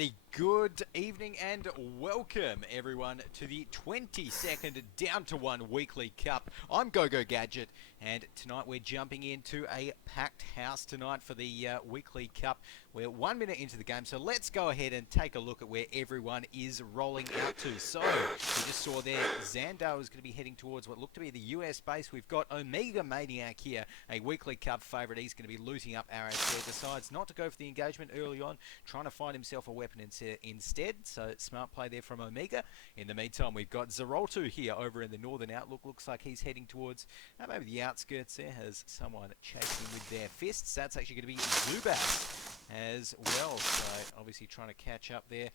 Alrighty, good evening and welcome everyone to the 22nd Down to One Weekly Cup. I'm GoGo Gadget, and tonight we're jumping into a packed house tonight for the Weekly Cup. We're 1 minute into the game, so let's go ahead and take a look at where everyone is rolling out to. So, we just saw there, Zando is going to be heading towards what looked to be the US base. We've got Omega Maniac here, a Weekly Cup favourite. He's going to be looting up arrows there. Decides not to go for the engagement early on, trying to find himself a weapon instead. So, smart play there from Omega. In the meantime, we've got Zeroltu here over in the Northern Outlook. Looks like he's heading towards maybe the outskirts there, has someone chasing him with their fists. That's actually going to be Zubat as well, so obviously trying to catch up there.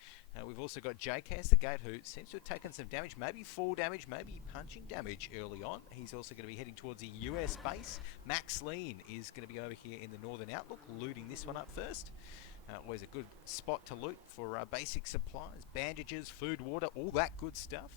We've also got JKS the Gate, who seems to have taken some damage, maybe fall damage, maybe punching damage early on. He's also going to be heading towards the US base. Max Lean is going to be over here in the Northern Outlook, looting this one up first. Always a good spot to loot for basic supplies, bandages, food, water, all that good stuff.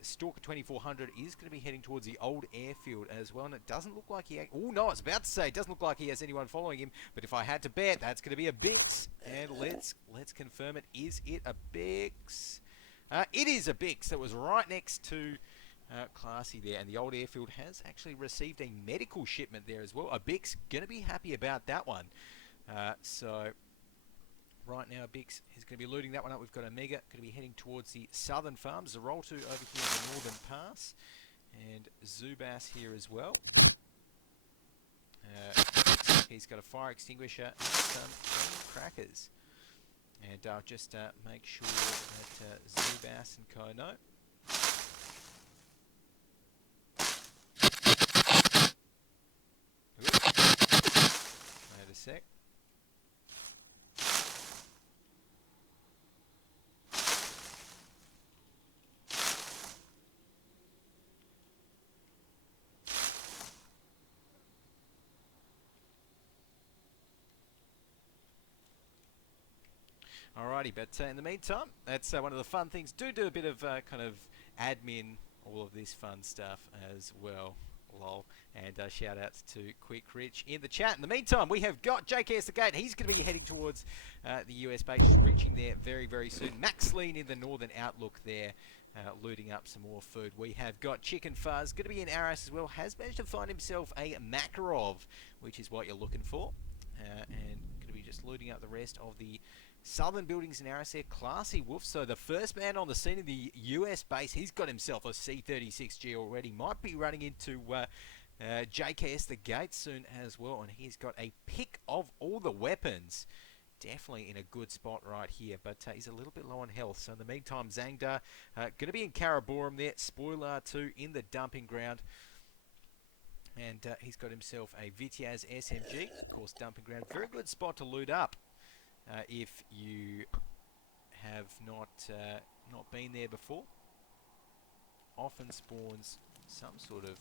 Stalker 2400 is going to be heading towards the old airfield as well, and it doesn't look like he... Oh no, I was about to say, it doesn't look like he has anyone following him, but if I had to bet, that's going to be a Bix, and let's confirm it. Is it a Bix? It is a Bix that was right next to Classy there, and the old airfield has actually received a medical shipment there as well. A Bix going to be happy about that one. So... Right now, Bix is going to be looting that one up. We've got Omega going to be heading towards the southern farms. Zeroltu over here in the northern pass. And Zubas here as well. He's got a fire extinguisher and some crackers. And I'll just make sure that Zubas and Co know. Wait a sec. Alrighty, but in the meantime, that's one of the fun things. Do a bit of kind of admin, all of this fun stuff as well. Lol. And shout outs to Quick Rich in the chat. In the meantime, we have got JKS the Gate. He's going to be heading towards the US base, reaching there very, very soon. Max Lean in the Northern Outlook there, looting up some more food. We have got Chicken Fuzz, going to be in Aras as well. Has managed to find himself a Makarov, which is what you're looking for. And going to be just looting up the rest of the southern buildings in Aras there. Classy Wolf, so the first man on the scene in the US base, he's got himself a C-36G already. Might be running into JKS the Gate soon as well, and he's got a pick of all the weapons. Definitely in a good spot right here, but he's a little bit low on health. So in the meantime, Zangda going to be in Karaborum there. Spoiler 2 in the dumping ground. And he's got himself a Vityaz SMG, of course, dumping ground. Very good spot to loot up. If you have not been there before, often spawns some sort of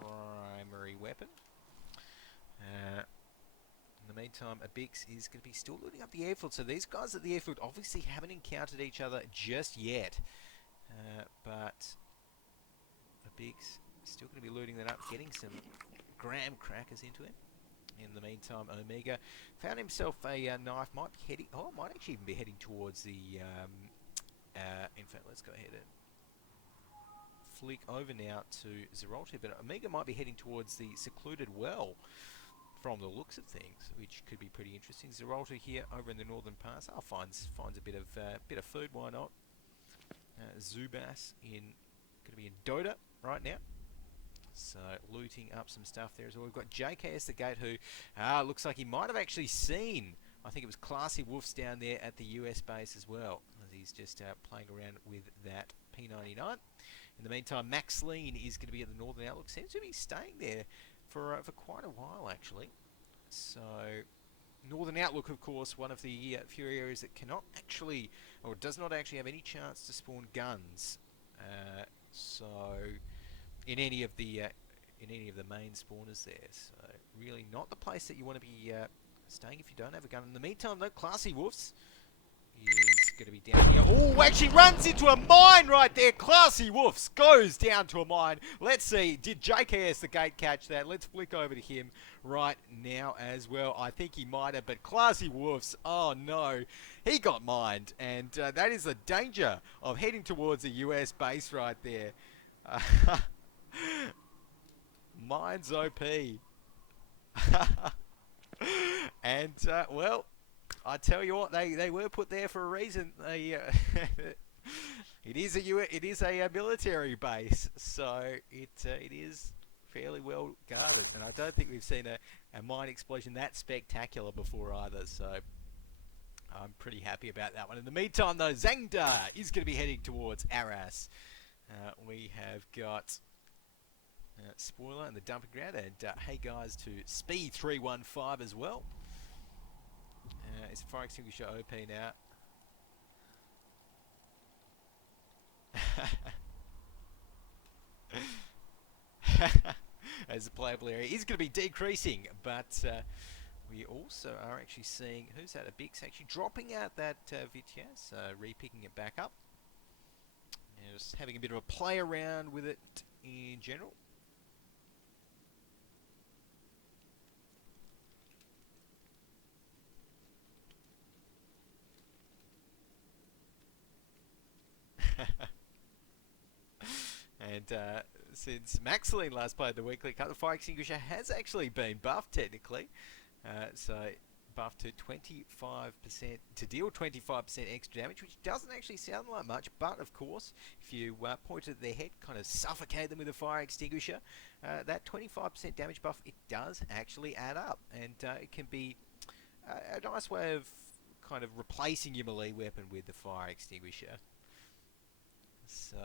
primary weapon. In the meantime, a Bix is going to be still looting up the airfield. So these guys at the airfield obviously haven't encountered each other just yet, but a Bix is still going to be looting that up, getting some graham crackers into him. In the meantime, Omega found himself a knife. Might be heading. Oh, might actually even be heading towards the. In fact, let's go ahead and flick over now to Zeroltu. But Omega might be heading towards the secluded well, from the looks of things, which could be pretty interesting. Zeroltu here over in the northern pass. Finds a bit of food. Why not? Zubas going to be in Dota right now. So, looting up some stuff there as well. We've got JKS the Gate, who looks like he might have actually seen, I think it was Classy Wolves down there at the US base as well. As he's just playing around with that P99. In the meantime, Max Lean is going to be at the Northern Outlook. Seems to be staying there for quite a while, actually. So, Northern Outlook, of course, one of the few areas that cannot actually, or does not actually have any chance to spawn guns. So... in any of the main spawners there, so really not the place that you want to be staying if you don't have a gun. In the meantime, though, Classy Wolves is going to be down here. Oh, actually runs into a mine right there. Classy Wolves goes down to a mine. Let's see, did JKS the gate catch that? Let's flick over to him right now as well. I think he might have, but Classy Wolves, oh no, he got mined. And that is the danger of heading towards a US base right there. Mines OP. And, well, I tell you what, they were put there for a reason. They, it is a military base, so it is fairly well guarded, and I don't think we've seen a mine explosion that spectacular before either. So I'm pretty happy about that one. In the meantime, though, Zangda is going to be heading towards Arras. We have got Spoiler and the dumping ground, and hey guys to Speed 315 as well. Is fire extinguisher OP now? As the playable area is going to be decreasing, but we also are actually seeing who's that? A Bix actually dropping out that VTS, re-picking it back up. Just having a bit of a play around with it in general. And since Maxeline last played the weekly cut, the fire extinguisher has actually been buffed technically. So buffed to 25% to deal 25% extra damage, which doesn't actually sound like much, but of course, if you point at their head, kind of suffocate them with a fire extinguisher, that 25% damage buff, it does actually add up, and it can be a nice way of kind of replacing your melee weapon with the fire extinguisher. So,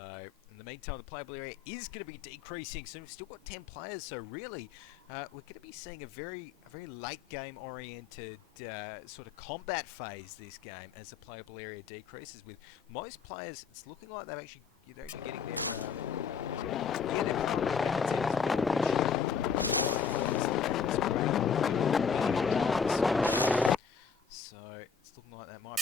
in the meantime, the playable area is going to be decreasing soon. We've still got 10 players, so really, we're going to be seeing a very late game oriented sort of combat phase this game as the playable area decreases. With most players, it's looking like they're actually getting their so it's looking like that might be.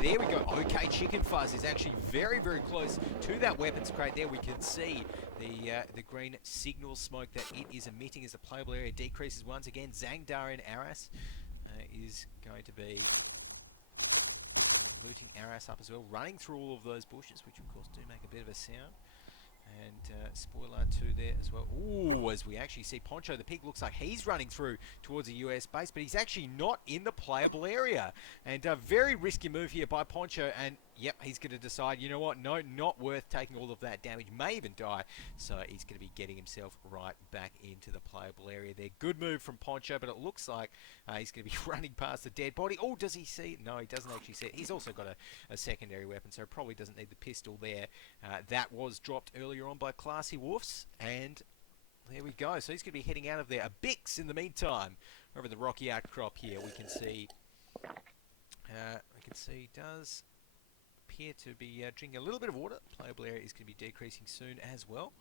There we go. Okay, Chicken Fuzz is actually very close to that weapons crate. There we can see the green signal smoke that it is emitting as the playable area decreases once again. Zangda and Arras is going to be looting Arras up as well, running through all of those bushes, which of course do make a bit of a sound. And Spoiler 2 there as well. Ooh, as we actually see Poncho the Pig, looks like he's running through towards a US base, but he's actually not in the playable area. And a very risky move here by Poncho, and yep, he's going to decide, you know what, no, not worth taking all of that damage, may even die. So he's going to be getting himself right back into the playable area there. Good move from Poncho, but it looks like he's going to be running past the dead body. Oh, does he see it? No, he doesn't actually see it. He's also got a secondary weapon, so probably doesn't need the pistol there. That was dropped earlier on by Classy Wolves, and there we go. So he's going to be heading out of there. A Bix in the meantime over the rocky outcrop here. We can see does appear to be drinking a little bit of water. Playable area is going to be decreasing soon as well.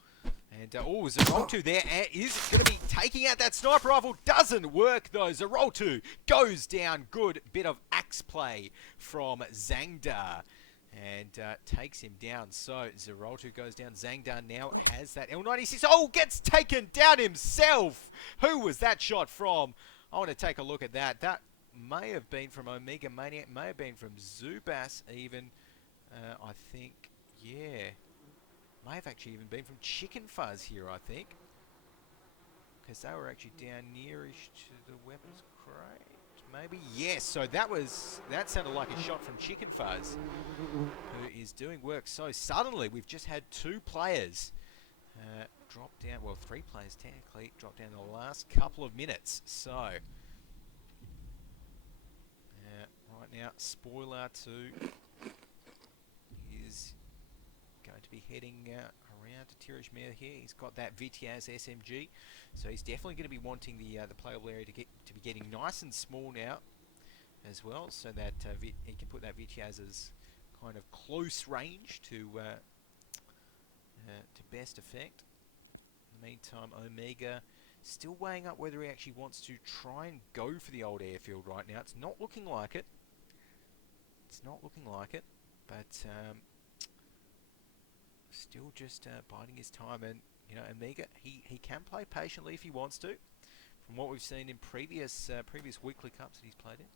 And oh, Zeroltu there is going to be taking out that sniper rifle. Doesn't work though. Zeroltu goes down. Good bit of axe play from Zangda. And takes him down. So Zeroltu goes down. Zangda now has that L96. Oh, gets taken down himself. Who was that shot from? I want to take a look at that. That may have been from Omega Maniac. May have been from Zubas even. I think, yeah. May have actually even been from Chicken Fuzz here, I think. Because they were actually down nearish to the weapons crate. Maybe, yes. So that sounded like a shot from Chicken Fuzz, who is doing work. So suddenly we've just had 2 players drop down. Well, 3 players technically drop down in the last couple of minutes. So right now, Spoiler 2 is going to be heading around to Tirish Mare here. He's got that VTAS SMG, so he's definitely going to be wanting the playable area to be getting nice and small now as well, so that he can put that VTAS as kind of close range to best effect. In the meantime, Omega still weighing up whether he actually wants to try and go for the old airfield right now. It's not looking like it. It's not looking like it, but still just biding his time. And you know, Omega, he can play patiently if he wants to. From what we've seen in previous weekly cups that he's played in,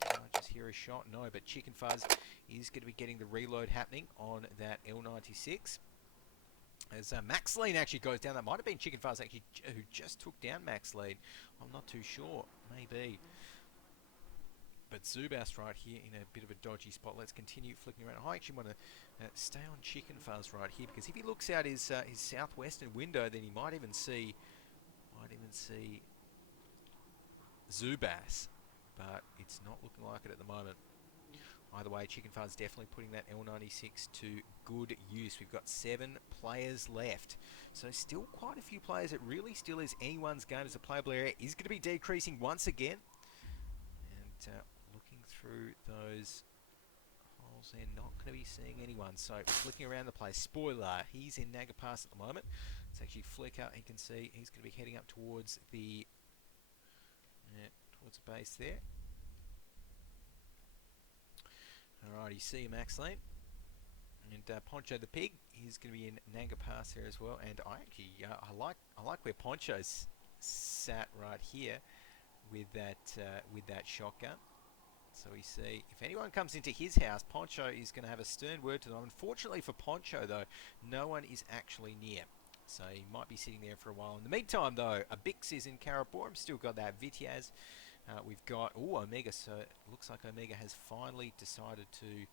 did I just hear a shot? No, but Chicken Fuzz is going to be getting the reload happening on that L96. As Max Lean actually goes down. That might have been Chicken Fuzz actually who just took down Max Lean. I'm not too sure. Maybe. But Zubas right here in a bit of a dodgy spot. Let's continue flicking around. I actually want to stay on Chicken Fuzz right here, because if he looks out his southwestern window, then he might even see Zubas. But it's not looking like it at the moment. Either way, Chicken Fuzz definitely putting that L96 to good use. We've got 7 players left. So still quite a few players. It really still is anyone's game, as the playable area is going to be decreasing once again. And looking through those holes, they're not going to be seeing anyone. So flicking around the place. Spoiler, he's in Naga Pass at the moment. Let's actually flick out. He can see he's going to be heading up towards the base there. Alrighty, see you, Max Lane. And Poncho the Pig, he's going to be in Nanga Pass here as well. And I actually, I like where Poncho's sat right here with that shotgun. So we see if anyone comes into his house, Poncho is going to have a stern word to them. Unfortunately for Poncho, though, no one is actually near. So he might be sitting there for a while. In the meantime, though, a Bix is in Karaborum. Still got that Vityaz. We've got Omega, so it looks like Omega has finally decided to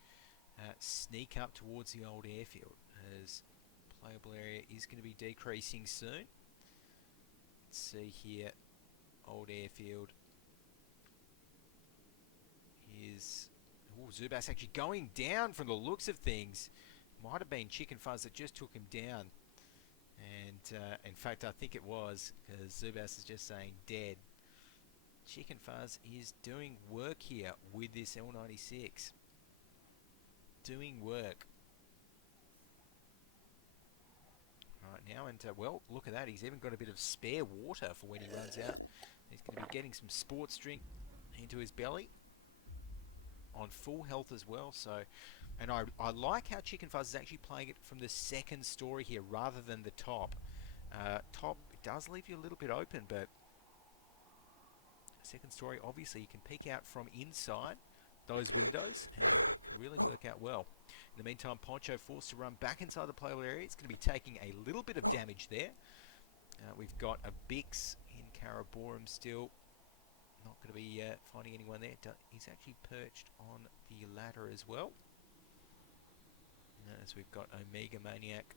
sneak up towards the old airfield, as playable area is going to be decreasing soon. Let's see here, old airfield is... Zubas actually going down from the looks of things. Might have been Chicken Fuzz that just took him down. And in fact, I think it was, because Zubas is just saying dead. Chicken Fuzz is doing work here with this L96. Doing work. Right now, and well, look at that. He's even got a bit of spare water for when he runs out. He's going to be getting some sports drink into his belly. On full health as well. So, and I like how Chicken Fuzz is actually playing it from the second story here rather than the top. Top, it does leave you a little bit open, but second story, obviously, you can peek out from inside those windows and it can really work out well. In the meantime, Poncho forced to run back inside the playable area. It's going to be taking a little bit of damage there. We've got a Bix in Karaborum still. Not going to be finding anyone there. He's actually perched on the ladder as well. As we've got Omega Maniac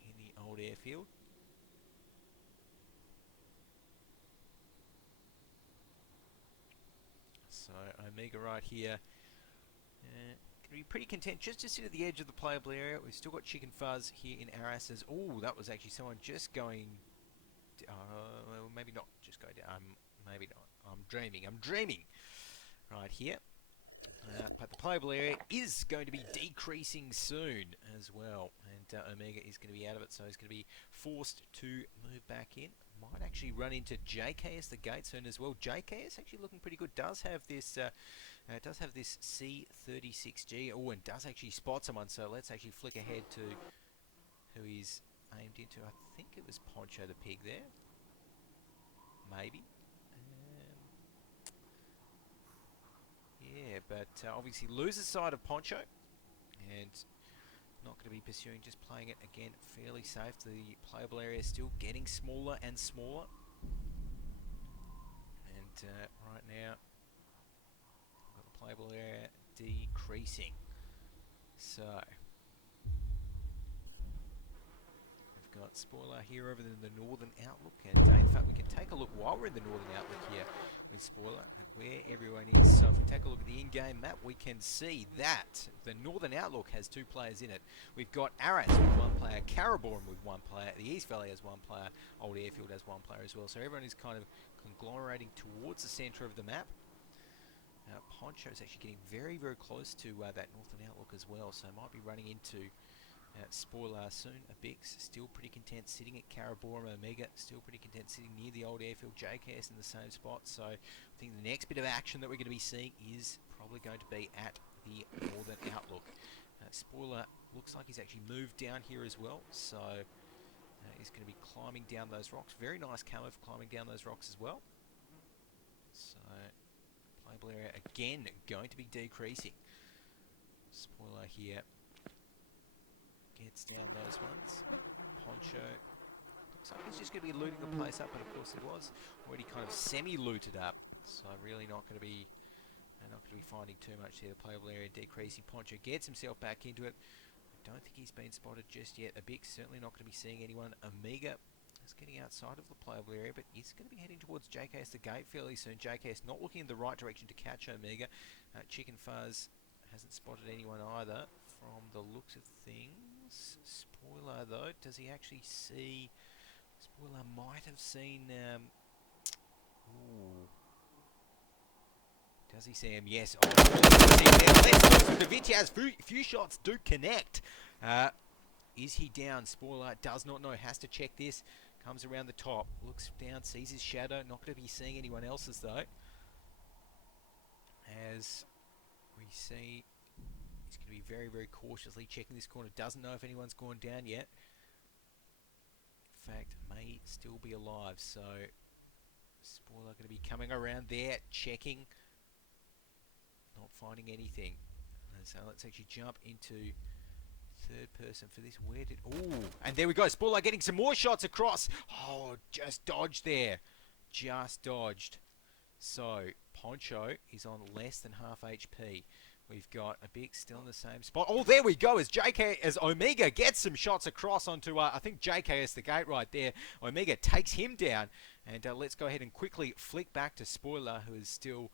in the old airfield. So Omega right here, going to be pretty content just to sit at the edge of the playable area. We've still got Chicken Fuzz here in Arras. Oh, that was actually someone just going, maybe not just go down, maybe not. I'm dreaming right here. But the playable area is going to be decreasing soon as well. And Omega is going to be out of it, so he's going to be forced to move back in. Might actually run into JKS the gate soon as well. JKS actually looking pretty good. Does have this C36G. Oh, and does actually spot someone. So let's actually flick ahead to who he's aimed into. I think it was Poncho the Pig there. Maybe. Yeah, but obviously loses sight of Poncho, and not going to be pursuing, just playing it again fairly safe. The playable area is still getting smaller and smaller. And right now, we've got the playable area decreasing. So, we've got spoiler here over in the northern outlook, and in fact we can take a look while we're in the northern outlook here with spoiler and where everyone is. So if we take a look at the in-game map, we can see that the northern outlook has 2 players in it. We've got Arras with 1 player, Karaborum with 1 player, the East Valley has 1 player, Old Airfield has 1 player as well. So everyone is kind of conglomerating towards the centre of the map. Poncho is actually getting very, very close to that northern outlook as well, so might be running into Spoiler soon, Abix still pretty content sitting at Karaborum. Omega still pretty content sitting near the old airfield. JKS in the same spot. So I think the next bit of action that we're going to be seeing is probably going to be at the Northern Outlook. Spoiler looks like he's actually moved down here as well. So he's going to be climbing down those rocks. Very nice camo for climbing down those rocks as well. So playable area again going to be decreasing. Spoiler here gets down those ones. Poncho looks like he's just going to be looting the place up, and of course he was already kind of semi-looted up. So really not going to be finding too much here. The playable area decreasing. Poncho gets himself back into it. I don't think he's been spotted just yet. Abix certainly not going to be seeing anyone. Omega is getting outside of the playable area, but he's going to be heading towards JKS the gate fairly soon. JKS not looking in the right direction to catch Omega. Chicken Fuzz hasn't spotted anyone either from the looks of things. Spoiler though, does he actually see? Spoiler might have seen. Ooh. Does he see him? Yes. Oh, the Vitiaz, few shots do connect. Is he down? Spoiler does not know. Has to check this. Comes around the top. Looks down. Sees his shadow. Not going to be seeing anyone else's though. As we see, he's going to be very, very cautiously checking this corner. Doesn't know if anyone's gone down yet. In fact, may still be alive. So, Spoiler going to be coming around there, checking. Not finding anything. So let's actually jump into third person for this. Where did... Ooh, and there we go. Spoiler getting some more shots across. Oh, just dodged there. Just dodged. So, Poncho is on less than half HP. We've got Abix still in the same spot. Oh, there we go. As Omega gets some shots across onto, I think, JKS the gate right there. Omega takes him down. And let's go ahead and quickly flick back to Spoiler, who is still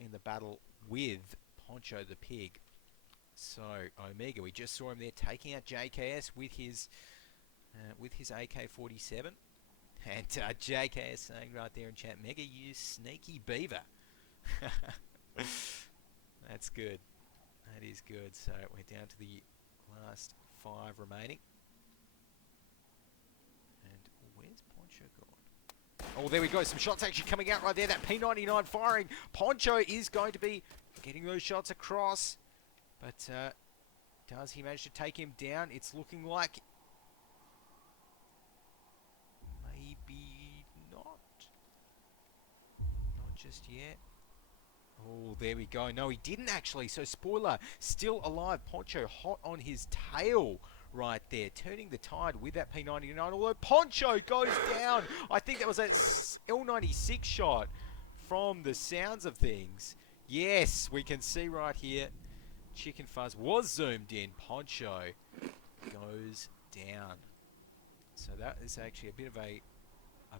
in the battle with Poncho the Pig. So Omega, we just saw him there taking out JKS with his AK-47, and JKS saying right there in chat, "Mega, you sneaky beaver." That's good. That is good. So we're down to the last 5 remaining. And where's Poncho gone? Oh, there we go. Some shots actually coming out right there. That P99 firing. Poncho is going to be getting those shots across. But does he manage to take him down? It's looking like maybe not. Not just yet. Oh, there we go. No, he didn't actually. So Spoiler still alive. Poncho hot on his tail right there, turning the tide with that P99. Although Poncho goes down. I think that was a L96 shot from the sounds of things. Yes, we can see right here. Chicken Fuzz was zoomed in. Poncho goes down. So that is actually a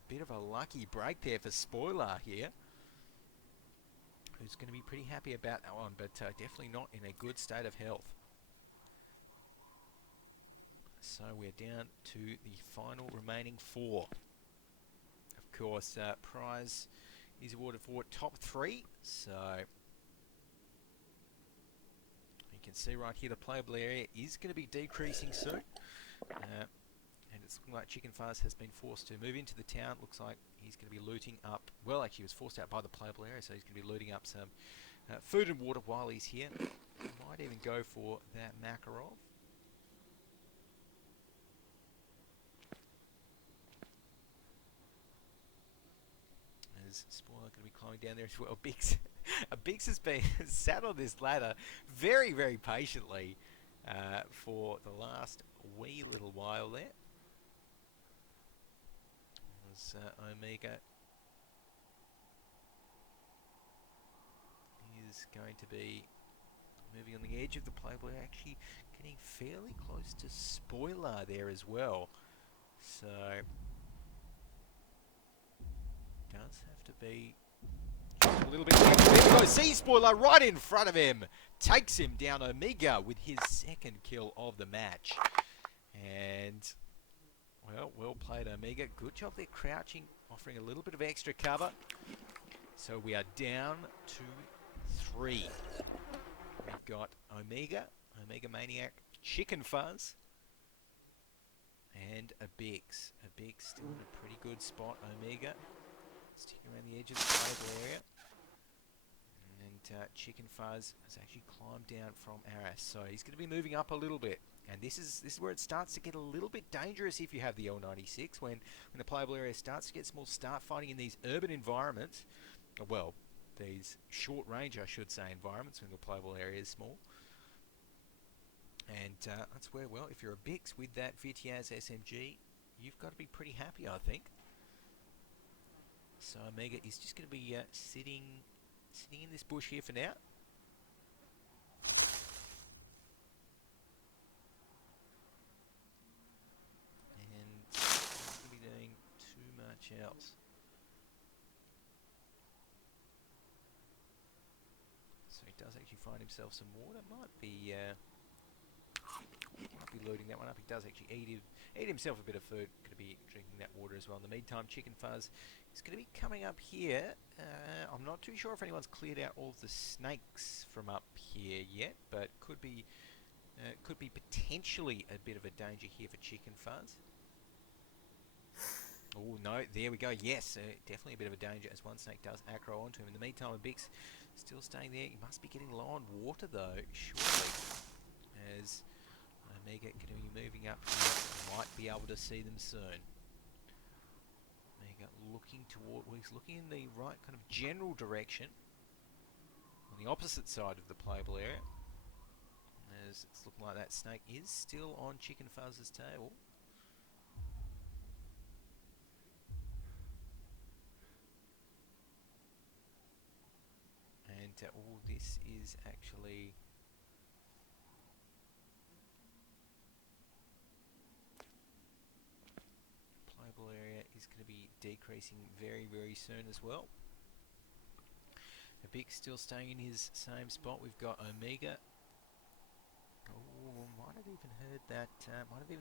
bit of a lucky break there for Spoiler here, who's going to be pretty happy about that one, but definitely not in a good state of health. So we're down to the final remaining 4. Of course, prize is awarded for top 3. So you can see right here the playable area is going to be decreasing soon. And it's looking like Chicken Fuzz has been forced to move into the town. Looks like he's going to be looting up... Well, actually, he was forced out by the playable area, so he's going to be looting up some food and water while he's here. Might even go for that Makarov. As Spoiler going to be climbing down there as well. Bix has been sat on this ladder very, very patiently for the last wee little while there. As Omega is going to be moving on the edge of the playable area, actually getting fairly close to Spoiler there as well. So does have to be just a little bit careful. There we go. See Spoiler right in front of him. Takes him down. Omega with his 2nd kill of the match. And well played, Omega. Good job there crouching, offering a little bit of extra cover. So we are down to 3. We've got Omega Maniac, Chicken Fuzz, and a Bix. A Bix still in a pretty good spot. Omega sticking around the edge of the playable area. And Chicken Fuzz has actually climbed down from Aras, so he's going to be moving up a little bit. And this is where it starts to get a little bit dangerous if you have the L96, when the playable area starts to get small, start fighting in these urban environments. Well, these short range, I should say, environments when the playable area is small. And that's where, well, if you're a Bix with that Vitiaz SMG, you've got to be pretty happy, I think. So Omega is just going to be sitting in this bush here for now. And not going to be doing too much else. So he does actually find himself some water. Might be loading that one up. He does actually eat himself a bit of food. Going to be drinking that water as well. In the meantime, Chicken Fuzz is going to be coming up here. I'm not too sure if anyone's cleared out all of the snakes from up here yet, but could be potentially a bit of a danger here for Chicken Fuzz. Oh no, there we go. Yes, definitely a bit of a danger as one snake does aggro onto him. In the meantime, Bix still staying there. He must be getting low on water though, surely, as Omega going to be moving up here. Might be able to see them soon. Omega looking toward, well, he's looking in the right kind of general direction on the opposite side of the playable area, as it's looking like that snake is still on Chicken Fuzz's tail. And all this is actually playable area is going to be decreasing very, very soon as well. The Bix still staying in his same spot. We've got Omega. Oh, might have even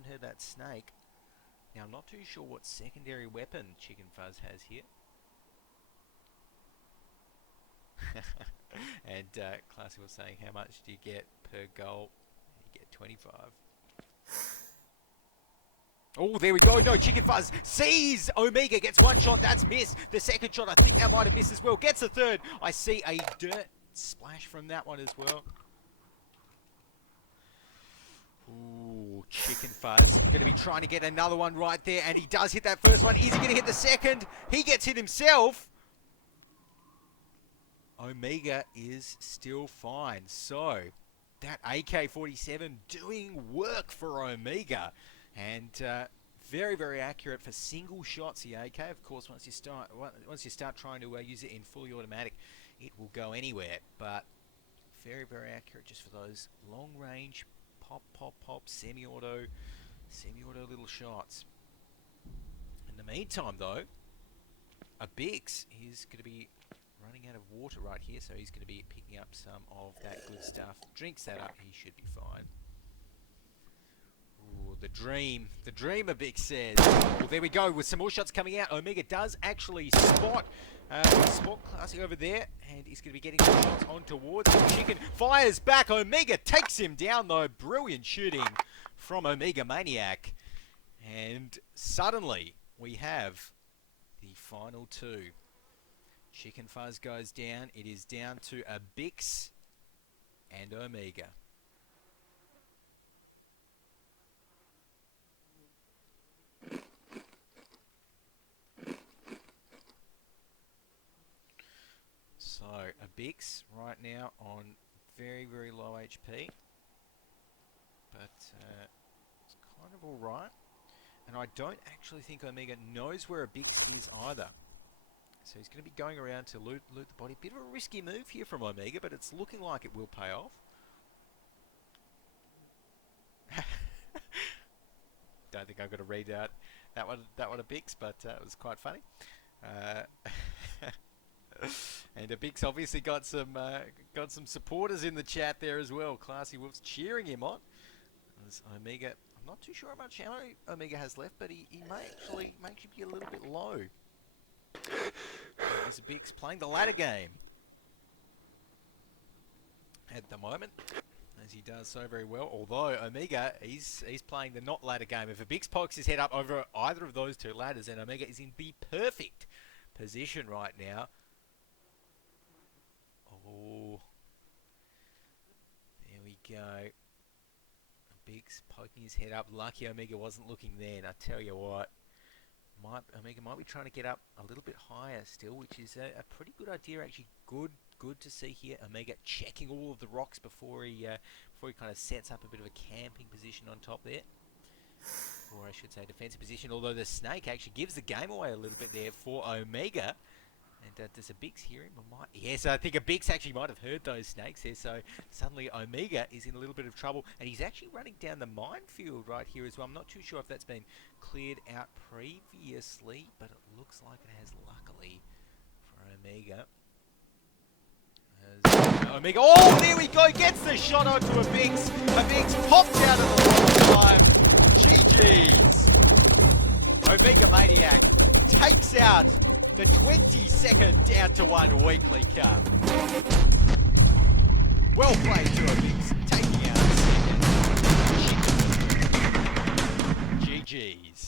heard that snake. Now I'm not too sure what secondary weapon Chicken Fuzz has here. And Classy was saying, how much do you get per goal? You get 25. Oh, there we go. No, Chicken Fuzz sees Omega, gets one shot. That's missed. The second shot, I think that might have missed as well. Gets a third. I see a dirt splash from that one as well. Ooh, Chicken Fuzz going to be trying to get another one right there. And he does hit that first one. Is he going to hit the second? He gets hit himself. Omega is still fine. So, that AK-47 doing work for Omega. And very, very accurate for single shots, the AK. Of course, once you start trying to use it in fully automatic, it will go anywhere. But very, very accurate just for those long-range pop, pop, pop, semi-auto little shots. In the meantime, though, a Bix is going to be running out of water right here, so he's going to be picking up some of that good stuff. Drinks that up, he should be fine. Ooh, the dream a Bix says. Well, there we go, with some more shots coming out. Omega does actually spot Classy over there, and he's going to be getting some shots on towards him. Chicken fires back. Omega takes him down, though. Brilliant shooting from Omega Maniac. And suddenly, we have the final two. Chicken Fuzz goes down. It is down to a Bix and Omega. So, a Bix right now on very, very low HP. But it's kind of alright. And I don't actually think Omega knows where a Bix is either. So he's going to be going around to loot the body. Bit of a risky move here from Omega, but it's looking like it will pay off. Don't think I'm going to read out that one a Bix, but it was quite funny. And a Bix obviously got some supporters in the chat there as well. Classy Wolves cheering him on. As Omega, I'm not too sure how much ammo Omega has left, but he may actually be a little bit low. There's a Bix playing the ladder game at the moment. as he does so very well. Although Omega, he's playing the not ladder game. If a Bix pokes his head up over either of those two ladders, then Omega is in the perfect position right now. Oh, there we go. Bix poking his head up. Lucky Omega wasn't looking there. And I tell you what, Omega might be trying to get up a little bit higher still, which is a pretty good idea. Actually, good to see here. Omega checking all of the rocks before he kind of sets up a bit of a camping position on top there. Or I should say defensive position, although the snake actually gives the game away a little bit there for Omega. And does a Bix hear him? Yes, I think a Bix actually might have heard those snakes there. So suddenly Omega is in a little bit of trouble. And he's actually running down the minefield right here as well. I'm not too sure if that's been cleared out previously, but it looks like it has, luckily, for Omega. Omega, oh, there we go, gets the shot onto a Bix. A Bix popped out of the wrong time. GG's. Omega Maniac takes out the 22nd down to 1 weekly cup. Well played to a Bix, taking out the second. GG's.